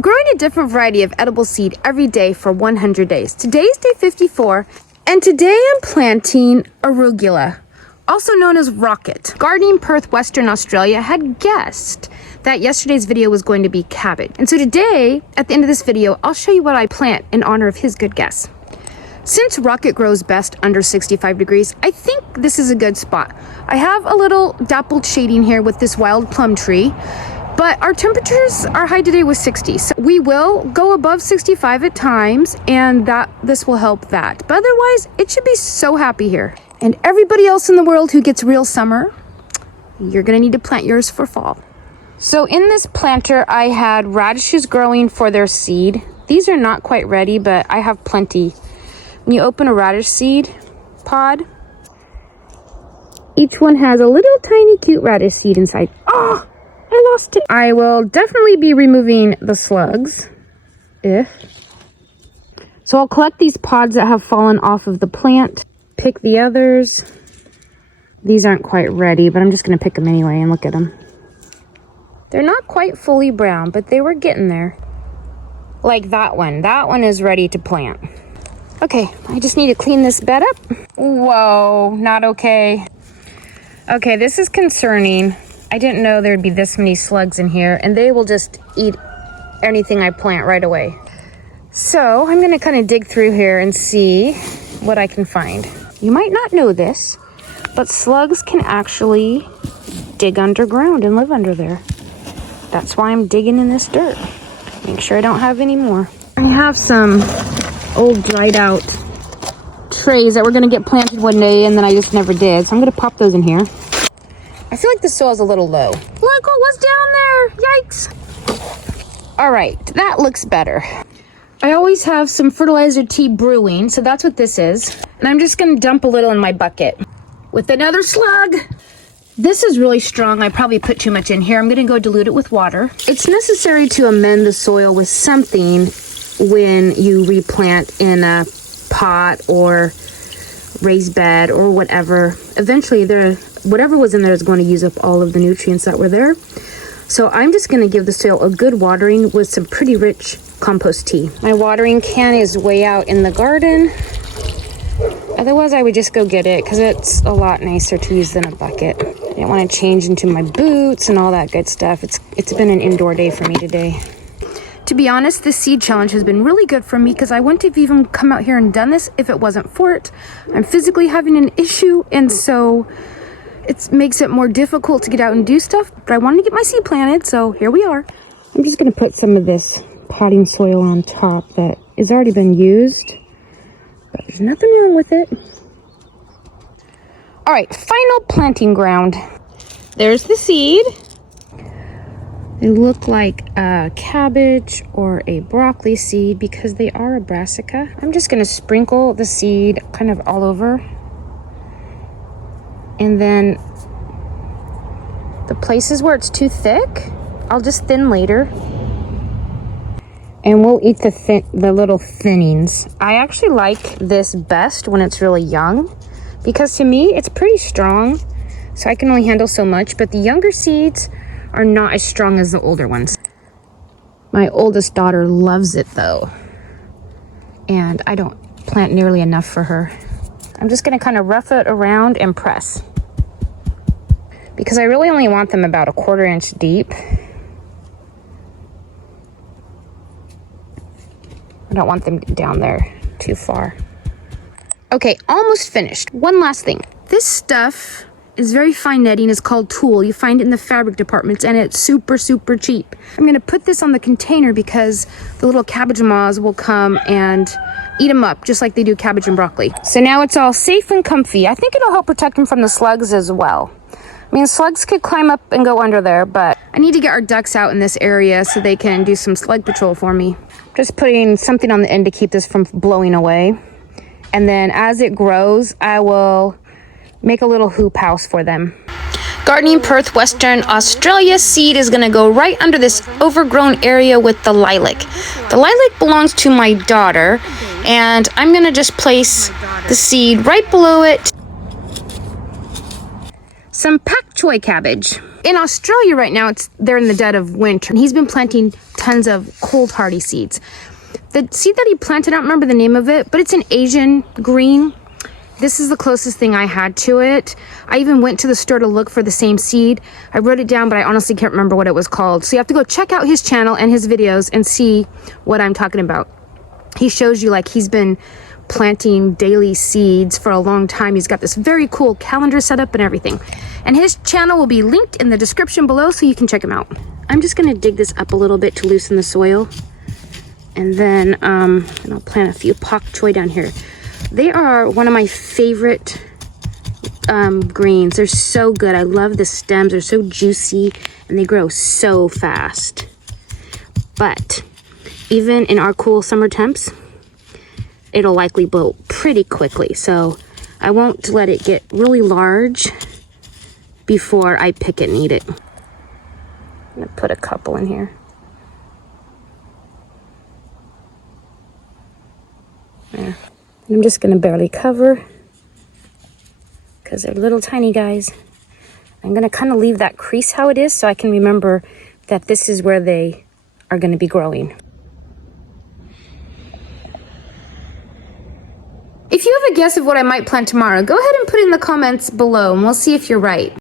I'm growing a different variety of edible seed every day for 100 days. Today is day 54, and today I'm planting arugula, also known as rocket. Gardening Perth Western Australia had guessed that yesterday's video was going to be cabbage. And so today, at the end of this video, I'll show you what I plant in honor of his good guess. Since rocket grows best under 65 degrees, I think this is a good spot. I have a little dappled shading here with this wild plum tree, but our temperatures are high today with 60. So we will go above 65 at times, and this will help that. But otherwise, it should be so happy here. And everybody else in the world who gets real summer, you're gonna need to plant yours for fall. So in this planter, I had radishes growing for their seed. These are not quite ready, but I have plenty. When you open a radish seed pod, each one has a little tiny cute radish seed inside. Oh, I lost it. I will definitely be removing the slugs. So I'll collect these pods that have fallen off of the plant, pick the others. These aren't quite ready, but I'm just gonna pick them anyway and look at them. They're not quite fully brown, but they were getting there. Like that one. That one is ready to plant. Okay, I just need to clean this bed up. Whoa, not okay. Okay, this is concerning. I didn't know there'd be this many slugs in here, and they will just eat anything I plant right away. So I'm gonna kind of dig through here and see what I can find. You might not know this, but slugs can actually dig underground and live under there. That's why I'm digging in this dirt. Make sure I don't have any more. I have some old dried out trays that were gonna get planted one day, and then I just never did. So I'm gonna pop those in here. I feel like the soil's a little low. Look what's down there, yikes. All right, that looks better. I always have some fertilizer tea brewing, so that's what this is. And I'm just gonna dump a little in my bucket with another slug. This is really strong. I probably put too much in here. I'm gonna go dilute it with water. It's necessary to amend the soil with something when you replant in a pot or raised bed or whatever. Eventually whatever was in there is going to use up all of the nutrients that were there. So I'm just going to give the soil a good watering with some pretty rich compost tea. My watering can is way out in the garden. Otherwise I would just go get it because it's a lot nicer to use than a bucket. I didn't want to change into my boots and all that good stuff. It's been an indoor day for me today. To be honest, this seed challenge has been really good for me because I wouldn't have even come out here and done this if it wasn't for it. I'm physically having an issue, and so it makes it more difficult to get out and do stuff, but I wanted to get my seed planted, so here we are. I'm just going to put some of this potting soil on top that has already been used, but there's nothing wrong with it. All right, final planting ground. There's the seed. They look like a cabbage or a broccoli seed because they are a brassica. I'm just gonna sprinkle the seed kind of all over. And then the places where it's too thick, I'll just thin later. And we'll eat the little thinnings. I actually like this best when it's really young because to me, it's pretty strong. So I can only handle so much, but the younger seeds are not as strong as the older ones. My oldest daughter loves it though, and I don't plant nearly enough for her. I'm just gonna kind of rough it around and press because I really only want them about 1/4 inch deep. I don't want them down there too far. Okay, almost finished. One last thing. This stuff is very fine netting. It's called tulle. You find it in the fabric departments, and it's super, super cheap. I'm gonna put this on the container because the little cabbage moths will come and eat them up just like they do cabbage and broccoli. So now it's all safe and comfy. I think it'll help protect them from the slugs as well. I mean, slugs could climb up and go under there, but I need to get our ducks out in this area so they can do some slug patrol for me. Just putting something on the end to keep this from blowing away. And then as it grows, I will make a little hoop house for them. Gardening Perth Western Australia seed is going to go right under this overgrown area with the lilac. The lilac belongs to my daughter, and I'm going to just place the seed right below it. some pak choi cabbage. In Australia right now, they're in the dead of winter, and he's been planting tons of cold hardy seeds. The seed that he planted, I don't remember the name of it, but it's an Asian green. This is the closest thing I had to it. I even went to the store to look for the same seed. I wrote it down, but I honestly can't remember what it was called. So you have to go check out his channel and his videos and see what I'm talking about. He shows you like he's been planting daily seeds for a long time. He's got this very cool calendar set up and everything. And his channel will be linked in the description below so you can check him out. I'm just gonna dig this up a little bit to loosen the soil. And then and I'll plant a few pak choi down here. They are one of my favorite greens. They're so good. I love the stems. They're so juicy and they grow so fast. But even in our cool summer temps, it'll likely blow pretty quickly. So I won't let it get really large before I pick it and eat it. I'm gonna put a couple in here. There. And I'm just gonna barely cover because they're little tiny guys. I'm gonna kind of leave that crease how it is so I can remember that this is where they are gonna be growing. If you have a guess of what I might plant tomorrow, go ahead and put it in the comments below and we'll see if you're right.